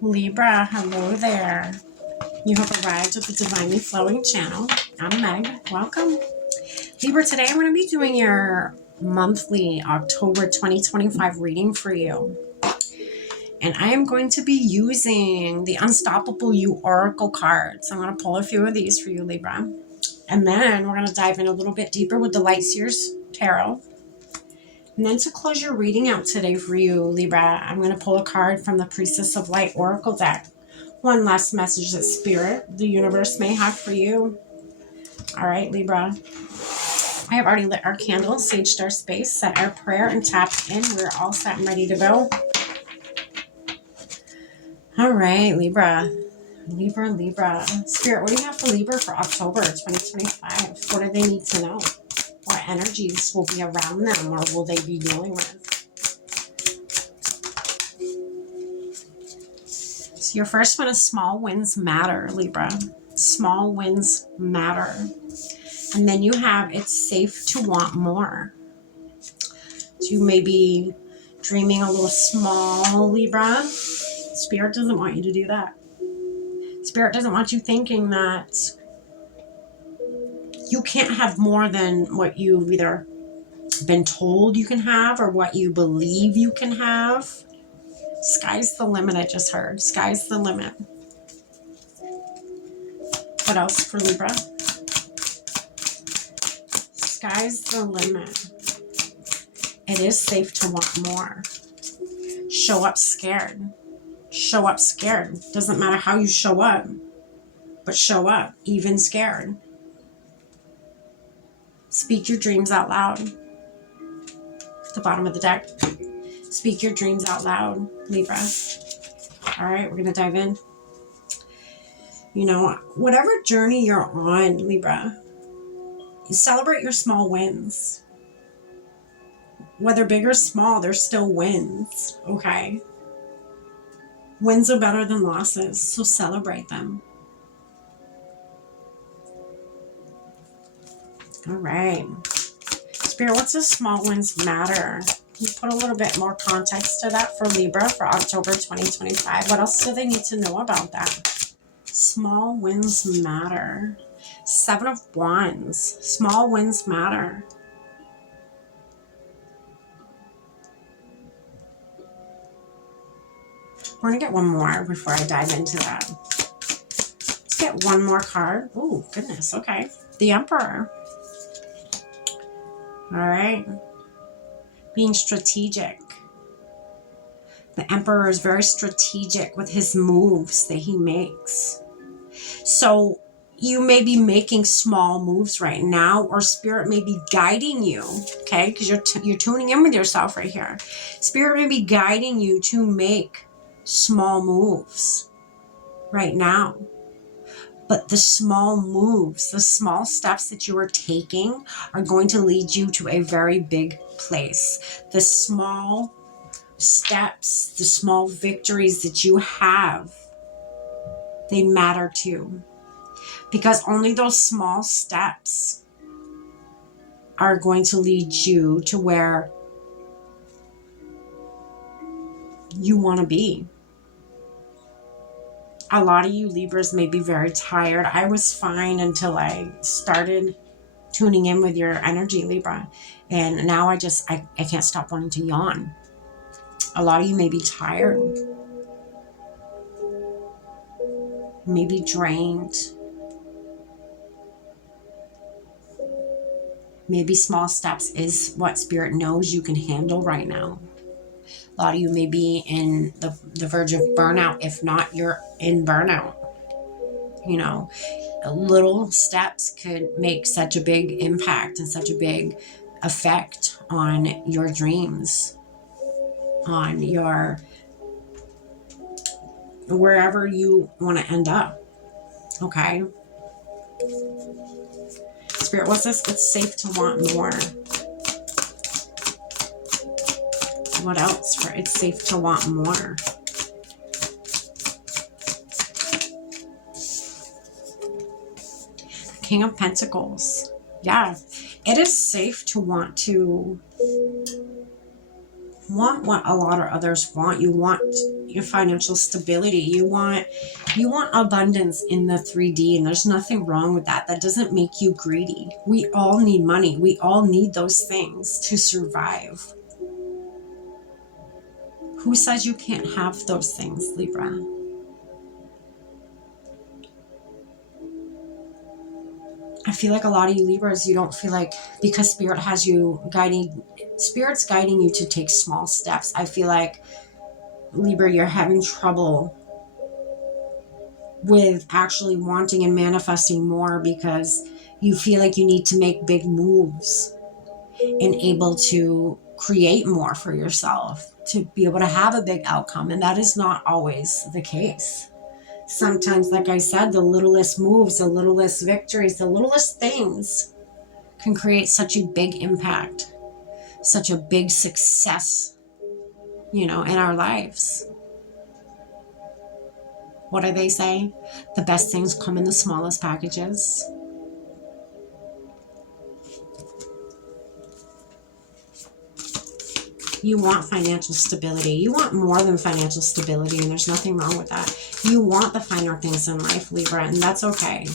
Libra, hello there. You have arrived at the Divinely Flowing channel. I'm Meg. Welcome. Libra, today I'm going to be doing your monthly October 2025 reading for you. And I am going to be using the Unstoppable You Oracle cards. I'm going to pull a few of these for you, Libra. And then we're going to dive in a little bit deeper with the Light Seers Tarot. And then to close your reading out today for you, Libra, I'm going to pull a card from the Priestess of Light Oracle deck. One last message that Spirit, the universe, may have for you. All right, Libra. I have already lit our candle, saged our space, set our prayer, and tapped in. We're all set and ready to go. All right, Libra. Libra. Spirit, what do you have for Libra for October 2025? What do they need to know? What energies will be around them or will they be dealing with? So your first one is small wins matter, Libra. Small wins matter. And then you have it's safe to want more. So you may be dreaming a little small, Libra. Spirit doesn't want you to do that. Spirit doesn't want you thinking that you can't have more than what you've either been told you can have or what you believe you can have. Sky's the limit, I just heard. Sky's the limit. What else for Libra? Sky's the limit. It is safe to want more. Show up scared. Show up scared. Doesn't matter how you show up, but show up, even scared. Speak your dreams out loud. At the bottom of the deck. Speak your dreams out loud, Libra. All right, we're going to dive in. You know, whatever journey you're on, Libra, you celebrate your small wins. Whether big or small, they're still wins, okay? Wins are better than losses, so celebrate them. All right. Spirit, what's the small wins matter? Can you put a little bit more context to that for Libra for October 2025? What else do they need to know about that? Small wins matter. 7 of Wands. Small wins matter. We're going to get one more before I dive into that. Let's get one more card. Oh, goodness. Okay. The Emperor. All right. Being strategic. The Emperor is very strategic with his moves that he makes. So you may be making small moves right now, or Spirit may be guiding you, okay? Because you're tuning in with yourself right here. Spirit may be guiding you to make small moves right now. But the small moves, the small steps that you are taking are going to lead you to a very big place. The small steps, the small victories that you have, they matter too. Because only those small steps are going to lead you to where you want to be. A lot of you Libras may be very tired. I was fine until I started tuning in with your energy, Libra. And now I can't stop wanting to yawn. A lot of you may be tired. Maybe drained. Maybe small steps is what Spirit knows you can handle right now. A lot of you may be in the verge of burnout. If not, you're in burnout. You know, little steps could make such a big impact and such a big effect on your dreams, on your wherever you want to end up. Okay. Spirit, what's this? It's safe to want more. What else for it's safe to want more? King of Pentacles. Yeah, it is safe to want to want what a lot of others want. You want your financial stability. You want abundance in the 3D, and there's nothing wrong with that. That doesn't make you greedy. We all need money. We all need those things to survive. Who says you can't have those things, Libra? I feel like a lot of you Libras, you don't feel like, because Spirit has you guiding, Spirit's guiding you to take small steps. I feel like, Libra, you're having trouble with actually wanting and manifesting more because you feel like you need to make big moves and able to create more for yourself to be able to have a big outcome. And that is not always the case. Sometimes, like I said, the littlest moves, the littlest victories, the littlest things can create such a big impact, such a big success, in our lives. What do they say? The best things come in the smallest packages. You want financial stability. You want more than financial stability, and there's nothing wrong with that. You want the finer things in life, Libra, and that's okay.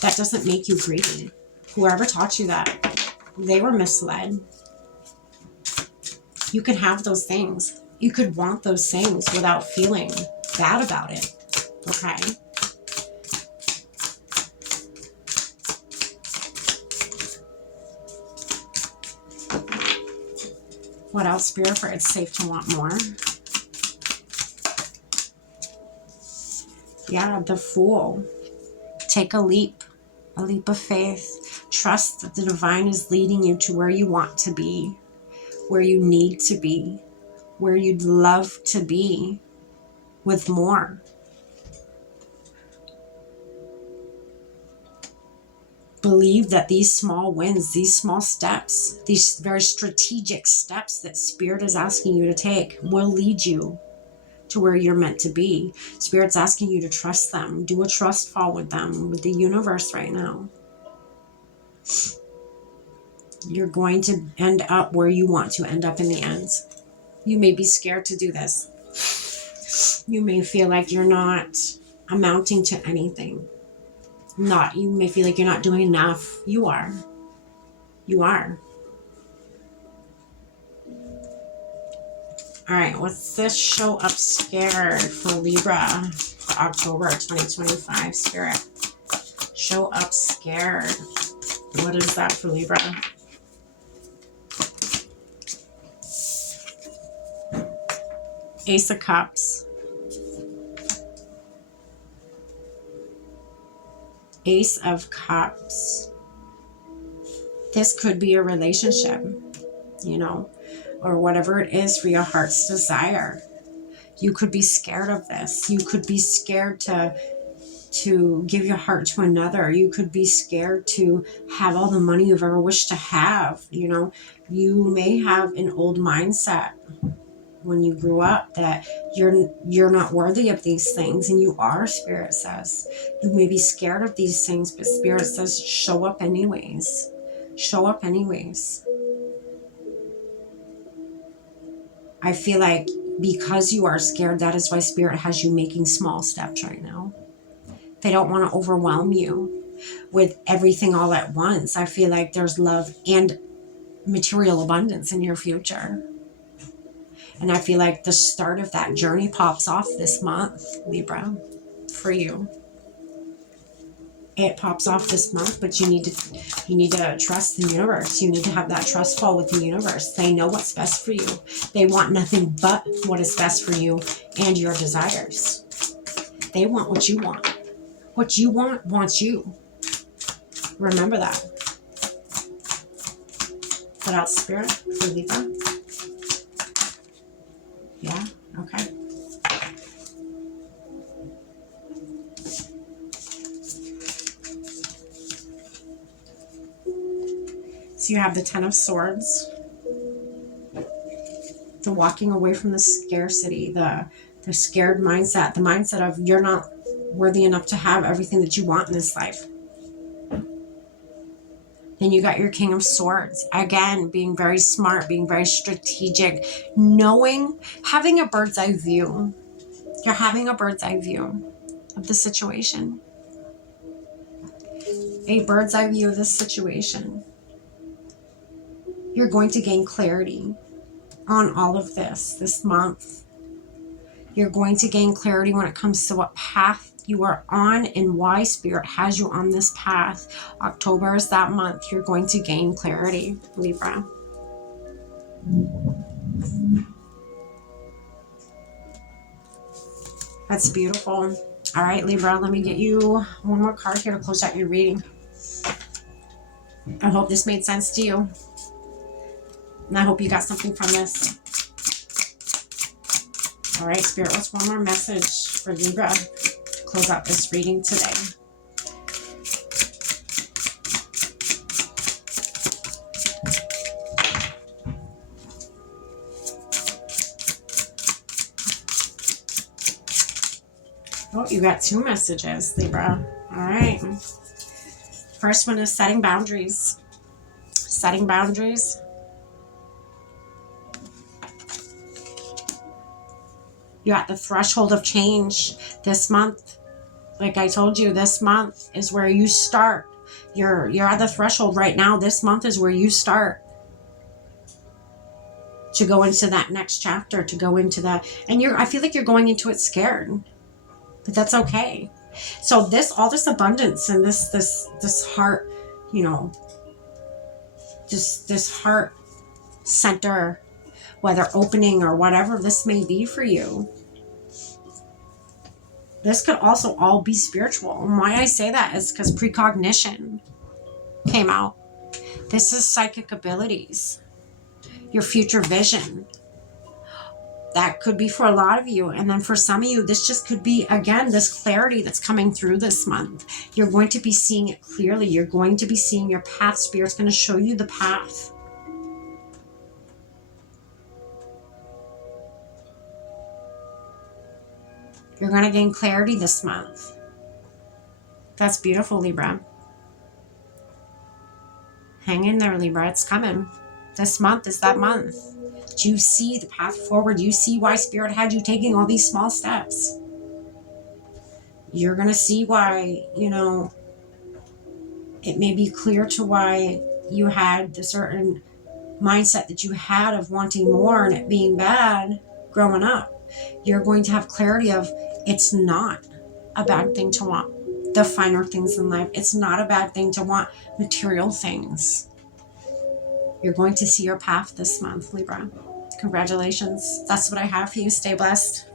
That doesn't make you greedy. Whoever taught you that, they were misled. You can have those things. You could want those things without feeling bad about it, okay? What else, Spirit, for it's safe to want more? Yeah, the Fool. Take a leap of faith. Trust that the divine is leading you to where you want to be, where you need to be, where you'd love to be with more. Believe that these small wins, these small steps, these very strategic steps that Spirit is asking you to take will lead you to where you're meant to be. Spirit's asking you to trust them. Do a trust fall with them, with the universe right now. You're going to end up where you want to end up in the end. You may be scared to do this. You may feel like you're not amounting to anything. You may feel like you're not doing enough. You are. You are. All right, what's this show up scared for Libra for October 2025, Spirit? Show up scared. What is that for Libra? Ace of Cups. Ace of Cups. This could be a relationship, or whatever it is for your heart's desire. You could be scared of this. You could be scared to give your heart to another. You could be scared to have all the money you've ever wished to have. You may have an old mindset when you grew up that you're not worthy of these things, and you are, Spirit says. You may be scared of these things, but Spirit says show up anyways. Show up anyways. I feel like because you are scared, that is why Spirit has you making small steps right now. They don't want to overwhelm you with everything all at once. I feel like there's love and material abundance in your future. And I feel like the start of that journey pops off this month, Libra, for you. It pops off this month, but you need to trust the universe. You need to have that trust fall with the universe. They know what's best for you. They want nothing but what is best for you and your desires. They want what you want. What you want wants you. Remember that. What else, Spirit, for Libra? Yeah, okay. So you have the Ten of Swords, the walking away from the scarcity, the scared mindset, the mindset of you're not worthy enough to have everything that you want in this life. Then you got your King of Swords. Again, being very smart, being very strategic, knowing, having a bird's eye view. You're having a bird's eye view of the situation. A bird's eye view of this situation. You're going to gain clarity on all of this month. You're going to gain clarity when it comes to what path you are on and why Spirit has you on this path. October is that month. You're going to gain clarity, Libra. That's beautiful. All right, Libra, let me get you one more card here to close out your reading. I hope this made sense to you. And I hope you got something from this. All right, Spirit, what's one more message for Libra to close out this reading today? Oh, you got two messages, Libra. All right. First one is setting boundaries. Setting boundaries. You're at the threshold of change this month. Like I told you, this month is where you start. You're at the threshold right now. This month is where you start to go into that next chapter, to go into that. And I feel like you're going into it scared, but that's okay. So all this abundance and this heart, this heart center, whether opening or whatever this may be for you, this could also all be spiritual. And why I say that is because precognition came out. This is psychic abilities, your future vision. That could be for a lot of you. And then for some of you, this just could be, again, this clarity that's coming through this month. You're going to be seeing it clearly. You're going to be seeing your path. Spirit's going to show you the path. You're going to gain clarity this month. That's beautiful, Libra. Hang in there, Libra. It's coming. This month is that month. Do you see the path forward? You see why Spirit had you taking all these small steps. You're going to see why, it may be clear to why you had the certain mindset that you had of wanting more and it being bad growing up. You're going to have clarity of it's not a bad thing to want the finer things in life. It's not a bad thing to want material things. You're going to see your path this month, Libra. Congratulations. That's what I have for you. Stay blessed.